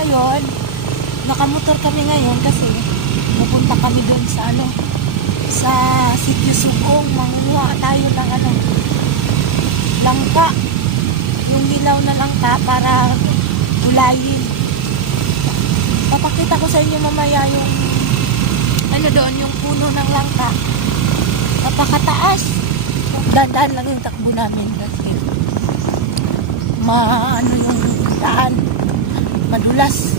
ngayon, nakamotor kami ngayon kasi pupunta kami doon sa sa Sitio Sugong. Mangunguha tayo ng langka. Yung hilaw na langka para gulayin. Papakita ko sa inyo mamaya yung doon, yung puno ng langka. Napakataas. Dandan lang yung takbo namin kasi yung daan madulas.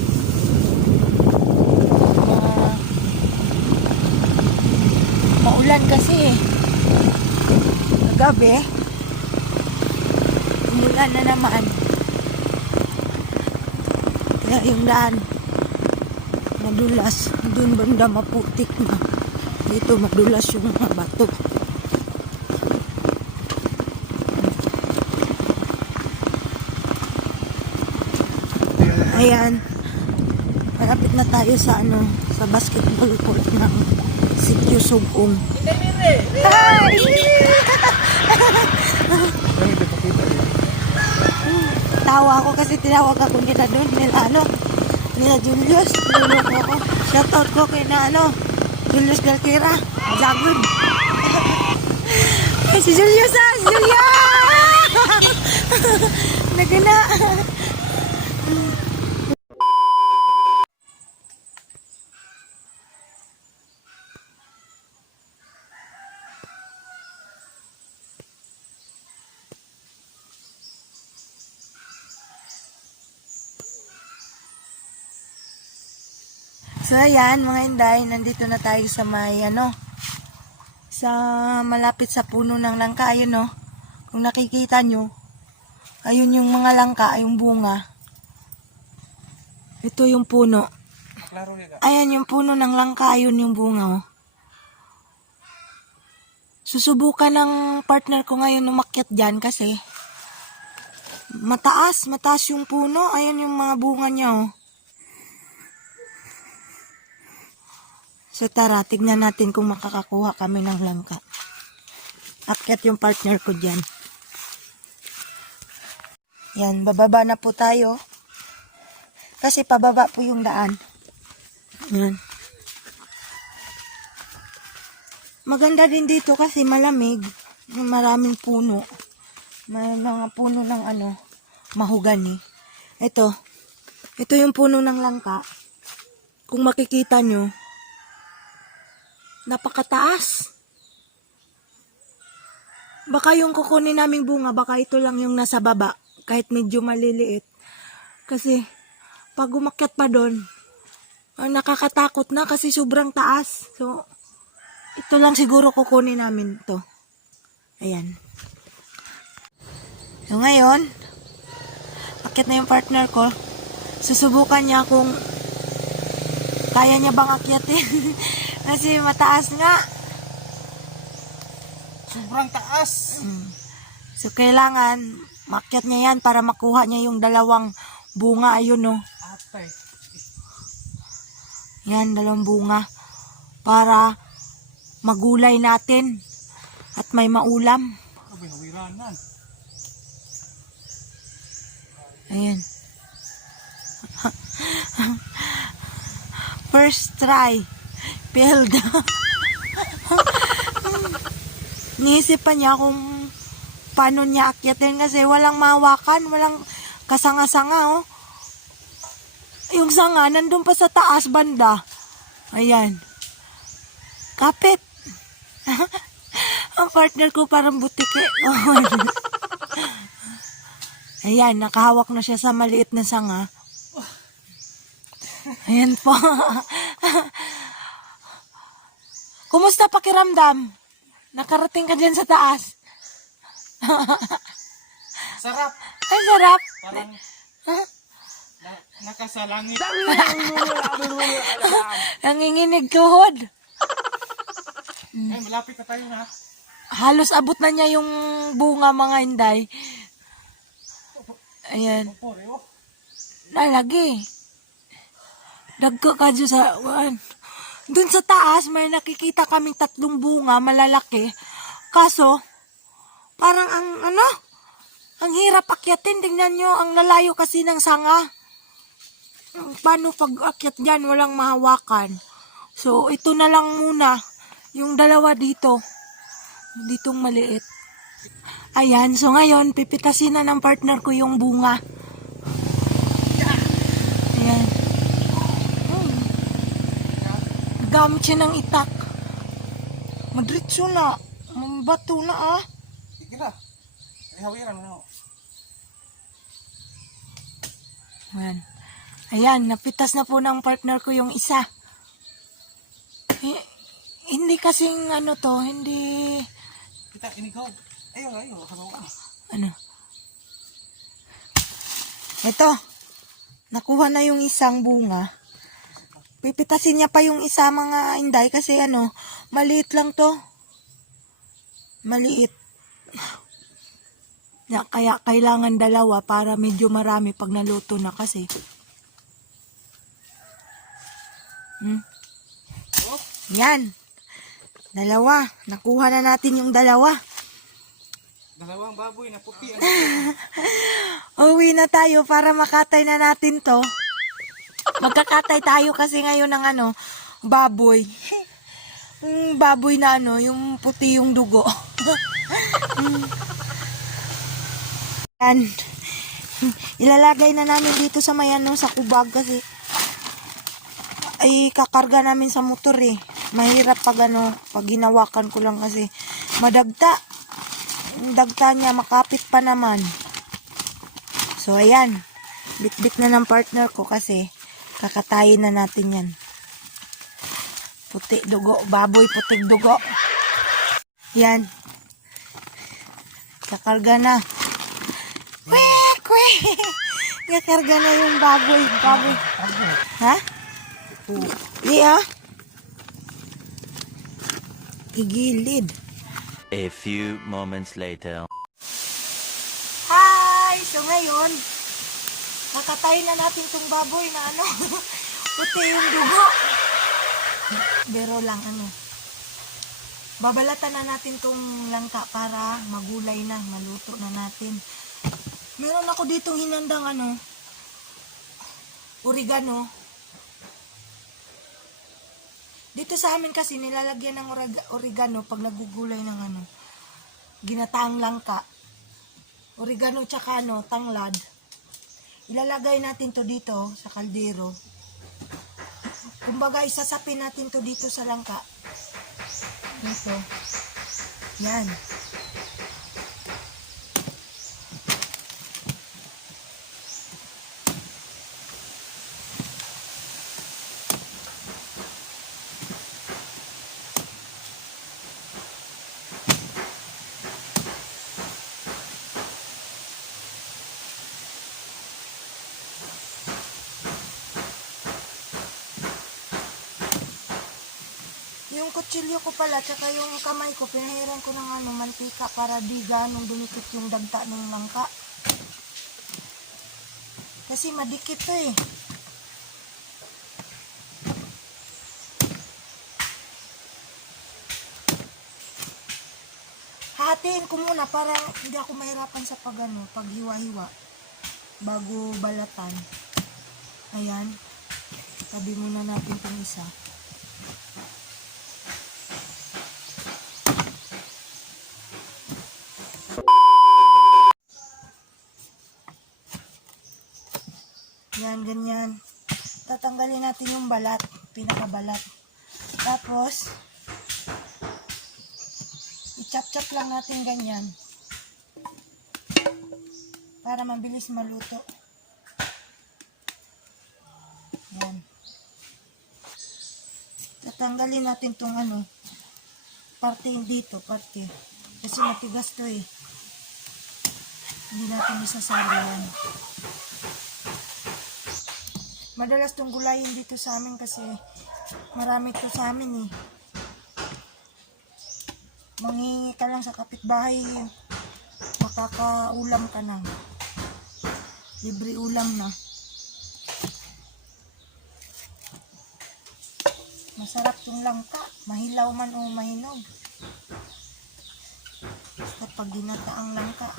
Maulan kasi kagabi umulan na naman, kaya yung daan madulas. Dun banda maputik na, dito madulas yung mga bato. Ayan, malapit na tayo sa sa basketball court ng Sitio Sugong. Hi! Tawa ako kasi tinawag ako nila doon, nila Julius. Niloloko ako. Shoutout ko kay Julius Galquera. Jagod. Si Julius si Julius! Nagana. So ayan mga Inday, nandito na tayo sa may sa malapit sa puno ng langka. Ayun kung nakikita nyo, ayun yung mga langka, yung bunga. Ito yung puno. Ayan yung puno ng langka, ayun yung bunga. Susubukan ng partner ko ngayon umakyat dyan kasi mataas yung puno. Ayan yung mga bunga niya So tara, tignan natin kung makakakuha kami ng langka. Akyat yung partner ko dyan. Yan, bababa na po tayo. Kasi pababa po yung daan. Yan. Maganda din dito kasi malamig. Maraming puno. May mga puno ng mahogany. Ito yung puno ng langka. Kung makikita nyo, napakataas. Baka yung kukunin naming bunga, baka ito lang yung nasa baba, kahit medyo maliliit. Kasi pag umakyat pa doon, nakakatakot na kasi sobrang taas. So ito lang siguro kukunin namin to. Ayan. So ngayon, akyat na yung partner ko. Susubukan niya kung kaya niya bang akyatin. Kasi mataas nga. Sobrang taas. So kailangan makyat niya yan para makuha niya yung dalawang bunga. Ayun Atay. Yan, dalawang bunga. Para magulay natin. At may maulam. Binawiranan. Ayan. First try. Failed. Niisip pa niya kung paano niya akyatin kasi walang mahawakan, walang kasanga-sanga Yung sanga nandun pa sa taas banda. Ayan. Kapit. Ang partner ko parang butike. Ayan, nakahawak na siya sa maliit na sanga. Ayan po. Kumusta pakiramdam? Nakarating ka dyan sa taas. Sarap. Ay, sarap. Parang nakasalangit. Nanginginig tuhod. Ay, malapit na tayo na. Halos abot na niya yung bunga mga Inday. Ayan. Nalagi. Dagko ka dyan sa... Doon sa taas, may nakikita kaming 3 bunga, malalaki. Kaso, parang ang hirap akyatin. Tingnan nyo, ang lalayo kasi ng sanga. paano pag akyat dyan, walang mahawakan. So, ito na lang muna. Yung dalawa dito. Ditong maliit. Ayan, so ngayon, pipitasin na ng partner ko yung bunga. Ayan. Gamit siya ng itak. Madritso na. Bato na ah. Sige na. Ay, hawiran mo. Ayan. Ayan, napitas na po ng partner ko yung isa. Hindi kasing ano to, hindi... Kita, inigaw. Ayaw. Hawakan. Ano? Ito. Nakuha na yung isang bunga. Pipitasin niya pa yung isa mga inday kasi ano, maliit lang to. Maliit. Kaya kailangan dalawa para medyo marami pag naluto na kasi. Yan. Dalawa. Nakuha na natin yung dalawa. Dalawang baboy na puti. Uwi na tayo para makatay na natin to. Magkakatay tayo kasi ngayon ng ano, baboy. Baboy na ano, yung puti yung dugo. Yan. Ilalagay na namin dito sa may ano, sa kubag kasi ay kakarga namin sa motor eh. Mahirap pag ano, pag ginawakan ko lang kasi madagta. Yung dagta niya makapit pa naman. So ayan, bit-bit na ng partner ko kasi kakatayin na natin yan. Puti dugo, baboy puting dugo. Yan. Kakarga na. Kwek, kwek. Kakarga na yung baboy. Ha? Iya. Igilid. A few moments later. Hi! So ngayon, kakatayin na natin tong baboy na ano, puti yung dugo. Pero lang ano, babalatan na natin tong langka para magulay na, maluto na natin. Meron ako ditong hinandang ano, oregano. Dito sa amin kasi nilalagyan ng oregano pag nagugulay ng ano, ginataang langka. Oregano tsaka ano, tanglad. Ilalagay natin to dito sa kaldero. Kumbaga isasapin natin to dito sa langka. Dito. Yan. Yung kutsilyo ko pala, tsaka yung kamay ko, pinahiran ko ng ano, mantika para di ganong dumikit yung dagta ng langka. Kasi madikit to eh. Hahatiin ko muna para hindi ako mahirapan sa paghiwa-hiwa bago balatan. Ayan. Tabi muna natin itong isa. Yan, ganyan. Tatanggalin natin yung balat, pinakabalat. Tapos, i-chop-chop lang natin ganyan. Para mabilis maluto. Yan. Tatanggalin natin tong ano, parte dito, parte. Kasi matigas to eh. Hindi natin isasali yan. Madalas tong gulayin dito sa amin kasi marami to sa amin eh. Manghingi ka lang sa kapitbahay, makakaulam ka na. Libre ulam na. Masarap tong langka, mahilaw man o mahinog. Basta pag ginataang langka,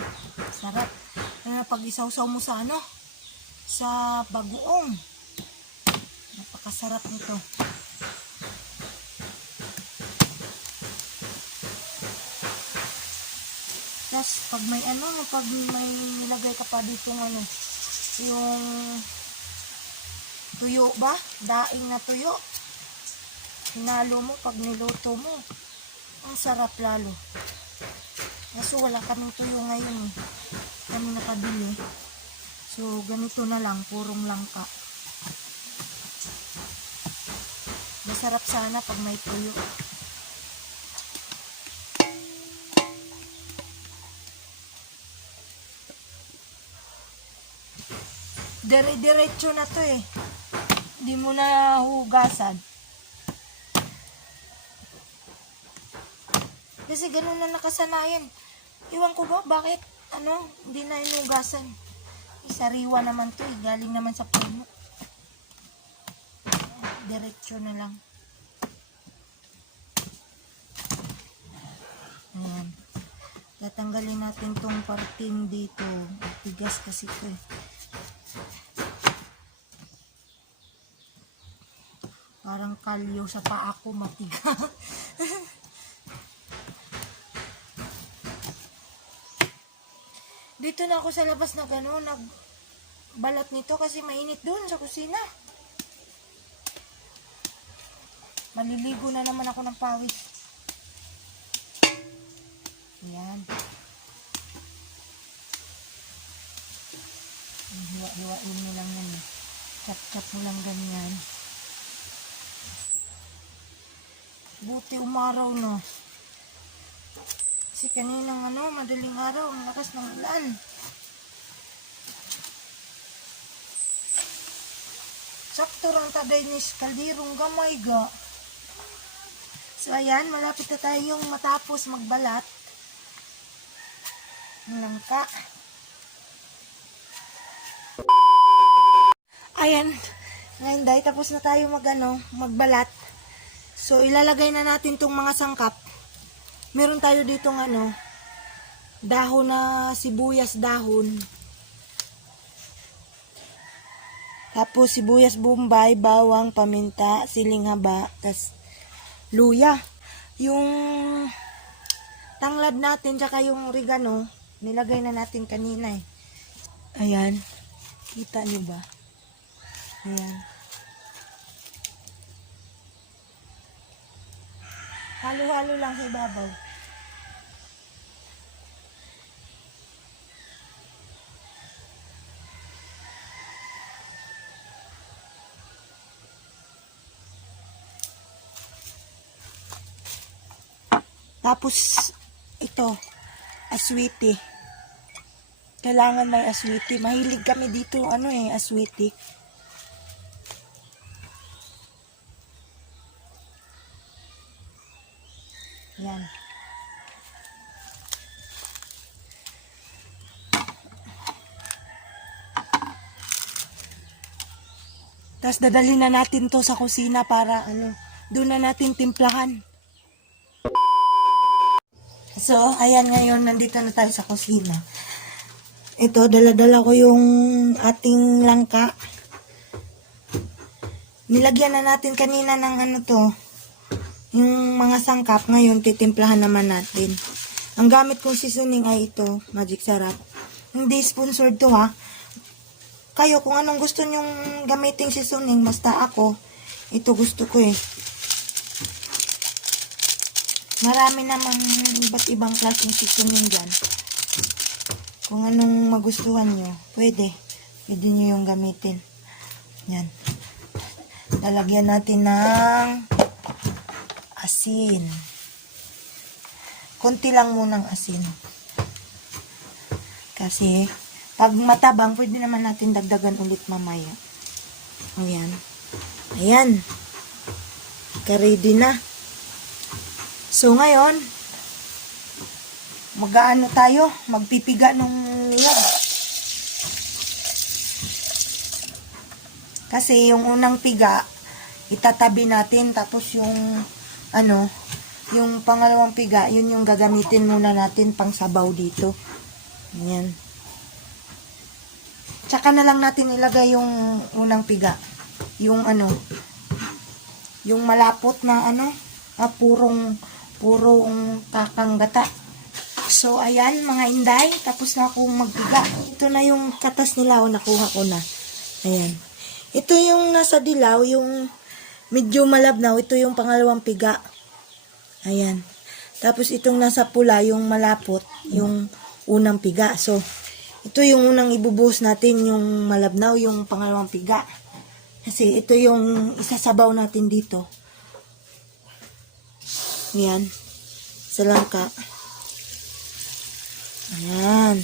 sarap. Ano na pag isawsaw mo sa ano? Sa bagoong. Napakasarap nito. Tapos pag may nilagay ka pa dito yung tuyo ba? Daing na tuyo. Hinalo mo pag niluto mo. Ang sarap lalo. Kaso wala kaming tuyo ngayon eh. Kami nakabili. So ganito na lang, purong langka. Masarap sana pag may tuyo. Dire-diretso na to eh. Hindi mo na hugasan. Kasi ganun na nakasanayan. Iwan ko ba bakit hindi na inugasan. Sariwa naman to eh. Galing naman sa puno. Diretso na lang. Ayan. Tatanggalin natin tong parting dito. Tigas kasi to eh. Parang kalyo sa paa ko matigas. Dito na ako sa labas na gano'n, nagbalat nito kasi mainit doon sa kusina. Maliligo na naman ako ng pawis. Ayan. Hiwa-hiwain mo lang yan. Chop-chop mo lang ganyan. Buti umaraw no. Kasi kaninang madaling araw, ang lakas ng ulan. Sakto lang taday ni kaldirong gamay ga. So ayan, malapit na tayong matapos magbalat ng langka. Ayan, ngayon dahil tapos na tayo magbalat. So ilalagay na natin tong mga sangkap. Meron tayo ditong dahon na sibuyas dahon. Tapos sibuyas bombay, bawang, paminta, siling haba, tas luya. Yung tanglad natin tsaka yung oregano, nilagay na natin kanina eh. Ayan. Kita niyo ba? Ayan. Halo-halo lang sa ibabaw. Tapos, ito, aswiti. Kailangan may aswiti. Mahilig kami dito, aswiti. Yan. Tapos dadalhin na natin to sa kusina para doon na natin timplahan. So, ayan ngayon, nandito na tayo sa kusina. Ito, dala-dala ko yung ating langka. Nilagyan na natin kanina ng yung mga sangkap. Ngayon, titimplahan naman natin. Ang gamit kong seasoning ay ito, Magic Sarap. Hindi sponsored to ha. Kayo, kung anong gusto nyong gamiting seasoning, basta ako, ito gusto ko eh. Marami naman iba't ibang klaseng seasoning dyan. Kung anong magustuhan nyo, pwede nyo yung gamitin. Yan. Lalagyan natin ng asin. Konti lang munang asin. Kasi, pag matabang, pwede naman natin dagdagan ulit mamaya. Ayan. Ayan. Ready na. So, ngayon, tayo, magpipiga nung niyog. Kasi yung unang piga, itatabi natin, tapos yung pangalawang piga, yun yung gagamitin muna natin pang sabaw dito. Ayan. Tsaka na lang natin ilagay yung unang piga. Yung yung malapot na purong kakang gata. So, ayan mga inday, tapos na akong magpiga. Ito na yung katas nila, nakuha ko na. Ayan. Ito yung nasa dilaw, yung medyo malabnaw, ito yung pangalawang piga. Ayan. Tapos itong nasa pula, yung malapot, yung unang piga. So, ito yung unang ibubuhos natin, yung malabnaw, yung pangalawang piga. Kasi ito yung isasabaw natin dito. Ayan. Sa langka. Ayan.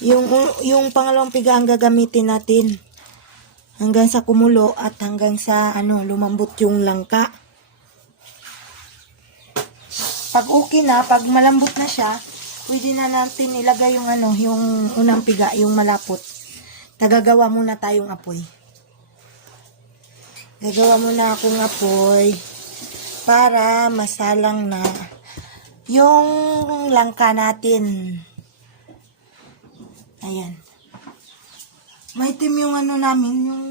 Yung pangalawang piga ang gagamitin natin hanggang sa kumulo at hanggang sa lumambot yung langka. Pag okay na, pag malambot na siya, pwede na natin ilagay yung yung unang piga, yung malapot. Tagagawa muna tayong apoy. Gagawa muna akong apoy para masalang na yung langka natin. Ayan. Maitim yung namin, yung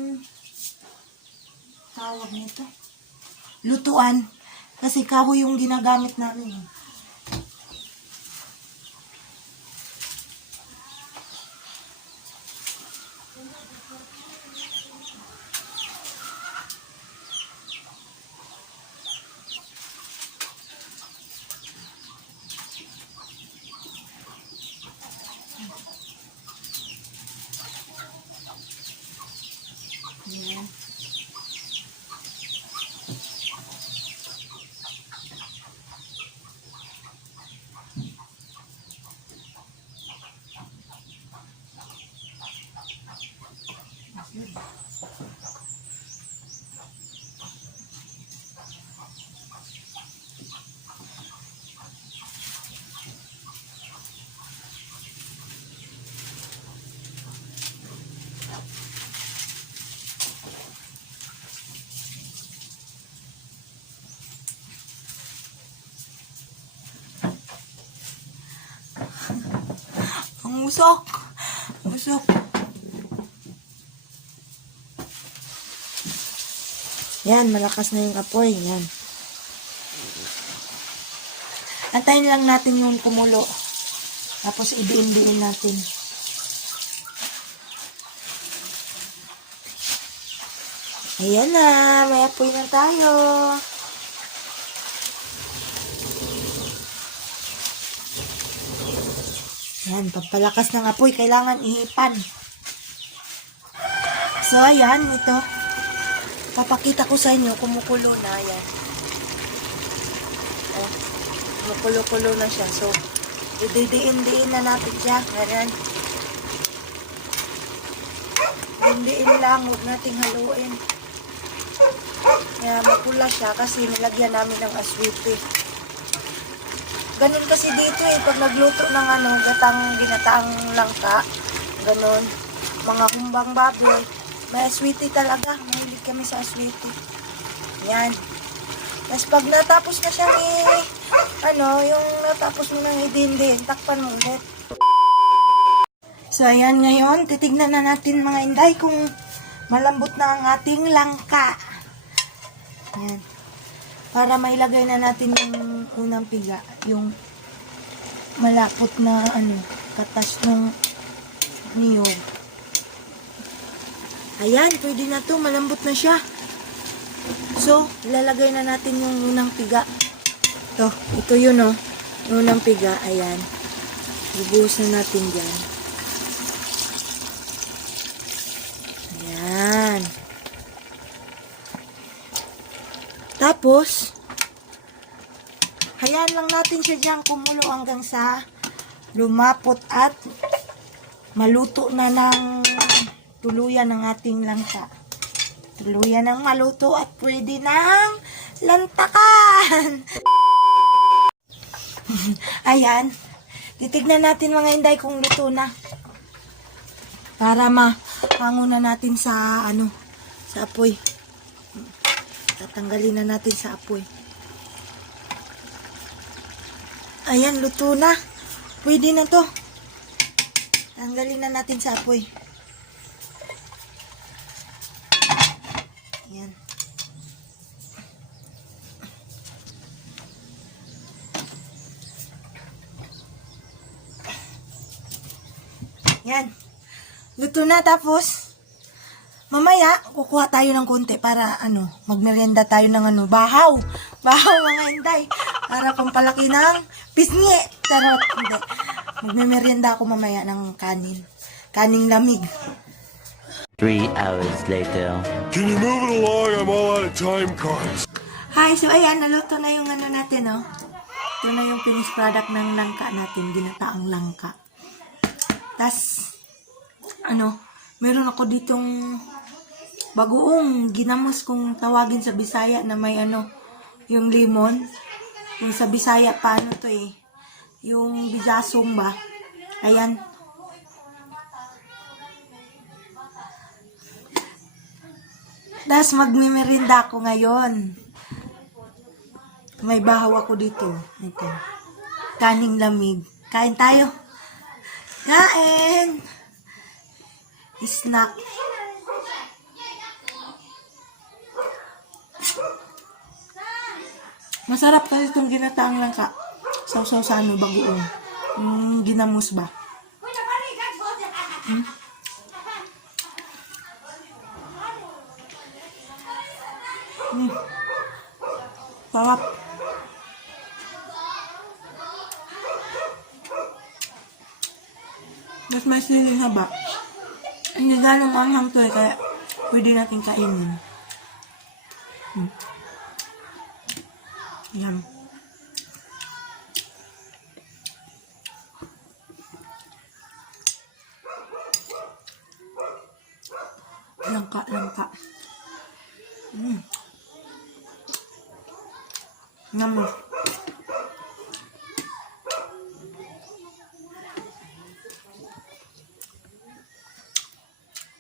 tawag nito. Lutuan. Kasi kahoy yung ginagamit namin. Ayan. Ang usok. Usok. Yan, malakas na yung apoy. Yan. Antayin lang natin yung kumulo. Tapos idiin-diin natin. Ayan na. May apoy na tayo. Yan, pagpalakas ng apoy, kailangan ihipan. So, ayan, ito. Papakita ko sa inyo, kumukulo na, yan. Oh, kumukulo-kulo na siya. So, ididiin-diin na natin siya. Ayan. Diin lang, huwag nating haluin. Kaya mapula siya kasi nilagyan namin ng aswiti. Ganun kasi dito pag nagluto ng ginataang langka, ganun, mga kumbang baboy, may aswiti talaga, mahilig kami sa aswiti. Yan. Tapos pag natapos na siyang yung natapos mo nang idindin, takpan mo ulit. So, ayan ngayon, titignan na natin mga inday kung malambot na ang ating langka. Yan. Para mailagay na natin yung unang piga, yung malapot na katas ng niyog. Ayan, pwede na to, malambot na siya. So, lalagay na natin yung unang piga. Ito yun yung unang piga, ayan. Bubuhos na natin dyan. Ayan. Tapos, hayaan lang natin siya dyan kumulo hanggang sa lumapot at maluto na ng tuluyan ng ating langka. Tuluyan ng maluto at pwede ng lantakan. Ayan. Titignan natin mga inday kung luto na. Para mahango na natin sa sa apoy. Tatanggalin na natin sa apoy. Ayan, luto na. Pwede na to. Tanggalin na natin sa apoy. Yan. Luto na, tapos mamaya, kukuha tayo ng konti para, magmerienda tayo ng, bahaw. Bahaw, mga inday. Para pampalaki ng pisngi. Charot, hindi. Magmemerienda ako mamaya ng kanin. Kaning lamig. 3 hours later. Can you move it along? I'm all out of time cards. Hi, so ayan, naluto na yung natin, Ito na yung finished product ng langka natin, ginataang langka. Tas, meron ako ditong bagoong ginamos kung tawagin sa Bisaya na may yung limon. Yung sa Bisaya, paano to yung bisasong ba? Ayan. Tas, magmimerinda ako ngayon. May bahaw ako dito. Ito. Kaning lamig. Kain tayo. Kain! Snack. Masarap kasi itong ginataang langka. Sausaw sa bagoong. Ginamos ba? Sarap. Mas may siling haba. Hindi ganong manghang to kaya pwede natin kainin. Yan. Langka. Yummy.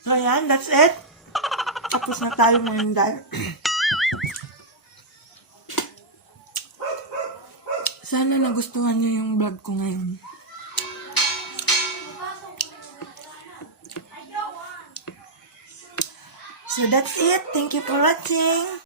So, ayan, that's it. Tapos na tayo manindal. Sana nagustuhan niyo yung vlog ko ngayon. So, that's it. Thank you for watching.